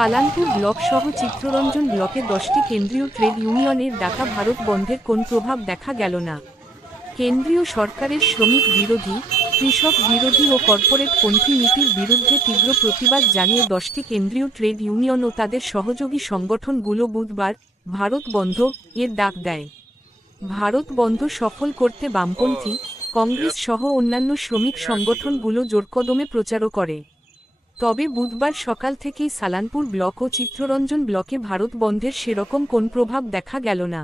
Salanpur block সহ চিত্তরঞ্জন ব্লকে 10টি কেন্দ্রীয় ট্রেড ইউনিয়নের ডাকা ভারত বন্ধের কোন প্রভাব দেখা গেল না। কেন্দ্রীয় সরকারের শ্রমিক বিরোধী, কৃষক বিরোধী ও কর্পোরেটপন্থী নীতির বিরুদ্ধে তীব্র প্রতিবাদ জানিয়ে 10টি কেন্দ্রীয় ট্রেড ইউনিয়ন ও তাদের সহযোগী সংগঠনগুলো বুধবার ভারত বন্ধ এর ডাক দেয়। ভারত বন্ধ সফল করতে বামপন্থী, কংগ্রেস সহ অন্যান্য শ্রমিক সংগঠনগুলো জোরকদমে প্রচারও করে। তবে বুধবার সকাল থেকেই সালানপুর ব্লক ও চিত্তরঞ্জন ব্লকে ভারত বন্ধের সেরকম কোন প্রভাব দেখা গেল না।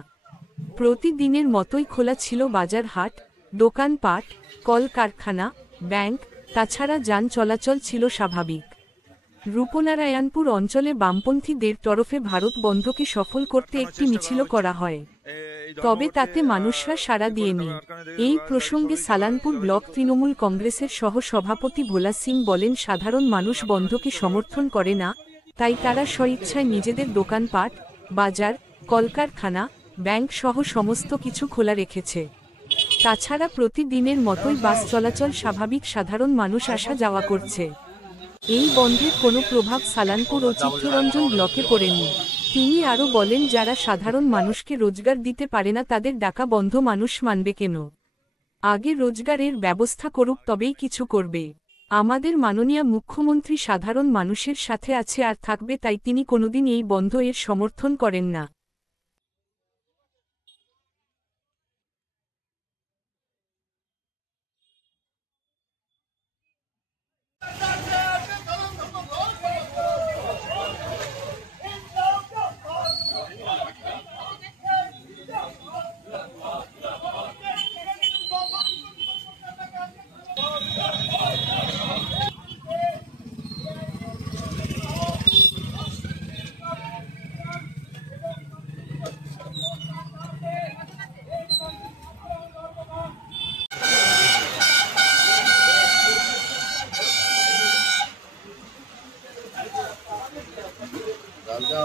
প্রতিদিনের মতোই খোলা ছিল বাজার হাট, দোকানপাট, কলকারখানা, ব্যাংক, তাছাড়া যান চলাচল ছিল স্বাভাবিক। রূপনারায়ণপুর অঞ্চলে বামপন্থীদের তরফে ভারত বন্ধকে সফল করতে একটি মিছিলও করা হয়, তবে তাতে মানুষরা সাড়া দিয়েনি। এই প্রসঙ্গে সালানপুর ব্লক তৃণমূল কংগ্রেসের সহ সভাপতি ভোলা সিং বলেন, সাধারণ মানুষ বন্ধকে সমর্থন করে না, তাই তারা স্বইচ্ছায় নিজেদের দোকানপাট, বাজার, কলকারখানা, ব্যাংক সহ সমস্ত কিছু খোলা রেখেছে। তাছাড়া প্রতিদিনের মতোই বাস চলাচল স্বাভাবিক, সাধারণ মানুষ আসা যাওয়া করছে। এই বন্ধের কোনো প্রভাব সালানপুর ও চিত্তরঞ্জন ব্লকে পড়েনি। তিনি আরও বলেন, যারা সাধারণ মানুষকে রোজগার দিতে পারে না তাদের ডাকা বন্ধ মানুষ মানবে কেন? আগে রোজগারের ব্যবস্থা করুক, তবেই কিছু করবে। আমাদের মাননীয় মুখ্যমন্ত্রী সাধারণ মানুষের সাথে আছে আর থাকবে, তাই তিনি কোনোদিন এই বন্ধ এর সমর্থন করেন না।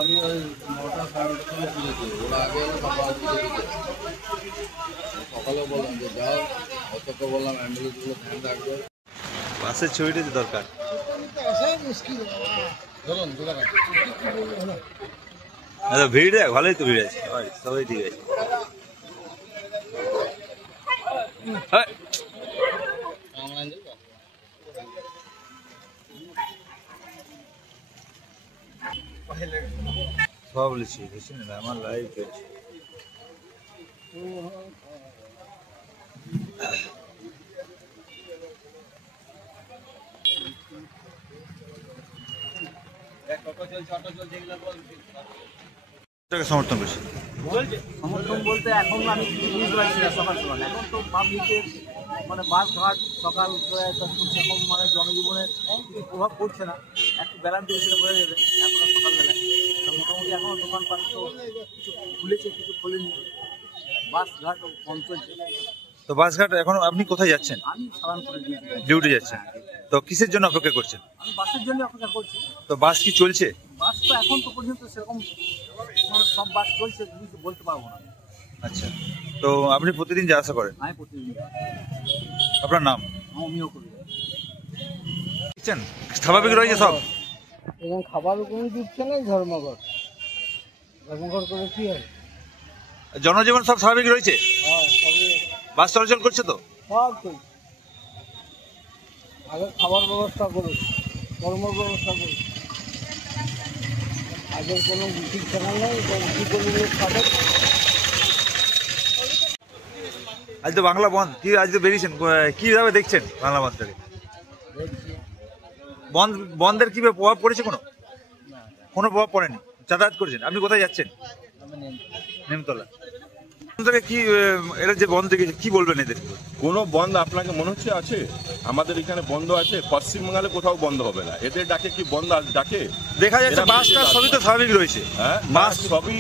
আমি ওই 9টা 9:30 তুলেছি, ওরা আগে সকালে বললাম যে যাও, অতকে বললাম অ্যাম্বুলেন্সগুলো ধ্যান রাখবে। বাসের ছবিটা দরকার, আচ্ছা ভিড় দেখ, ভালোই তো ভিড় আছে, সবাই ঠিক আছে। সব লিখছি, বেশি না, আমার লাইভ চলছে। সমর্থন করছি, সমর্থন বলতে এখন আমি কিছু বুঝতে পারছি না। সকাল সকাল এখন তো পাবলিকের মানে বাসঘাট সকাল সেরকম মানে জনজীবনের কিছু প্রভাব পড়ছে না। একটু বেলার দিকে সেটা বোঝা যাবে। এখন সকালবেলায় মোটামুটি এখনও দোকানপাট তো কিছু খুলেছে, কিছু খোলেনি, বাসঘাট বন্ধ চলছে। তো বাসঘাট এখন আপনি কোথায় যাচ্ছেন? আমি সালানপুরে ডিউটি যাচ্ছেন, তো কিসের জন্য অপেক্ষা করছেন? আমি বাসের জন্য অপেক্ষা করছি। তো বাস কি চলছে? বাস তো এখন তো পর্যন্ত সেরকম মানে সব বাস চলছে, কিছু বলতে পারবো না। আচ্ছা, তো আপনি প্রতিদিন যা আসা করেন? আমি প্রতিদিন। আপনার নাম? আমিও করি। স্বাভাবিক রয়েছে সব? এবং খাবার কোনো দিচ্ছে না, ধর্মঘট করে কি হয়? জনজীবন সব স্বাভাবিক রয়েছে? বাস চলাচল করছে তো? সব চলছে। আগে খাবার ব্যবস্থা করুন, কর্ম ব্যবস্থা করুন। আগের কোনো ঠিক জানা নেই, কি করলে খাবে। আজ তো বাংলা বন্ধ, কি আজ তো বেরিয়েছেন, কিভাবে দেখছেন বাংলা বন্ধটাকে? বন্ধের কিভাবে প্রভাব পড়েছে? কোনো প্রভাব পড়েনি? যাতায়াত করেছেন? আপনি কোথায় যাচ্ছেন? নিমতলা। কি এরা যে বন্ধ দেখেছে, কি বলবেন এদের? কোনো বন্ধ আপনাকে মনে হচ্ছে আছে? আমাদের এখানে বন্ধ আছে, পশ্চিমবঙ্গে কোথাও বন্ধ হবে না। এদের ডাকে কি বন্ধ ডাকে? দেখা যাচ্ছে বাসটা সবই তো স্বাভাবিক রয়েছে। হ্যাঁ, বাস সবই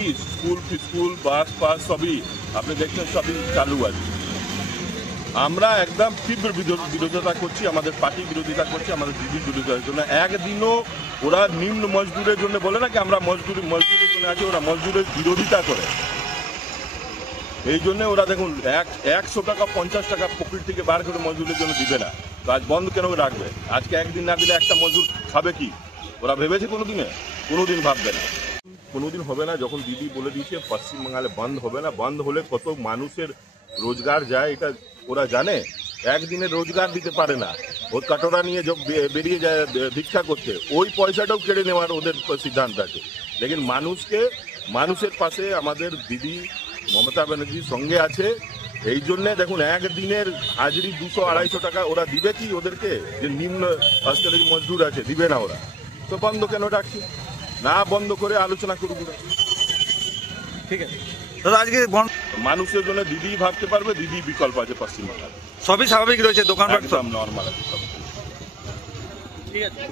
স্কুল বাস সবই আপনি দেখছেন সবই চালু আছে। আমরা একদম তীব্র বিরোধিতা করছি, আমাদের পার্টি বিরোধিতা করছে, আমাদের দিদির বিরোধিতার জন্য। একদিনও ওরা নিম্ন মজদুরের জন্য বলে না কি আমরা মজদুরের জন্য আছি, ওরা মজদুরের বিরোধিতা করে। এই জন্য ওরা দেখুন 100 টাকা 50 টাকা পকেট থেকে বার করে মজদুরের জন্য দিবে না। তো আজ বন্ধ কেন রাখবে? আজকে একদিন না দিলে একটা মজদুর খাবে কি? ওরা ভেবেছে কোনোদিনে? কোনোদিন ভাববে না, কোনোদিন হবে না। যখন দিদি বলে দিয়েছে পশ্চিমবাংলে বন্ধ হবে না, বন্ধ হলে কত মানুষের রোজগার যায় এটা ওরা জানে। একদিনের রোজগার দিতে পারে না, ওর কাটোরা নিয়ে বেরিয়ে যায় ভিক্ষা করতে, ওই পয়সাটাও কেড়ে নেওয়ার ওদের সিদ্ধান্ত আছে। লেকিন মানুষের পাশে আমাদের দিদি মমতা ব্যানার্জির সঙ্গে আছে। এই জন্যে দেখুন একদিনের হাজিরি 200-250 টাকা ওরা দিবে কি ওদেরকে? যে নিম্ন স্তরের মজদুর আছে, দিবে না ওরা। তো বন্ধ কেন রাখছি না? বন্ধ করে আলোচনা করুন। ঠিক আছে দাদা, আজকে বন্ধ মানুষের জন্য দিদি ভাবতে পারবে, দিদি বিকল্প আছে পশ্চিমবাংলায়, সবই স্বাভাবিক রয়েছে, দোকানপাট সব একদম নর্মাল আছে সব। ঠিক আছে।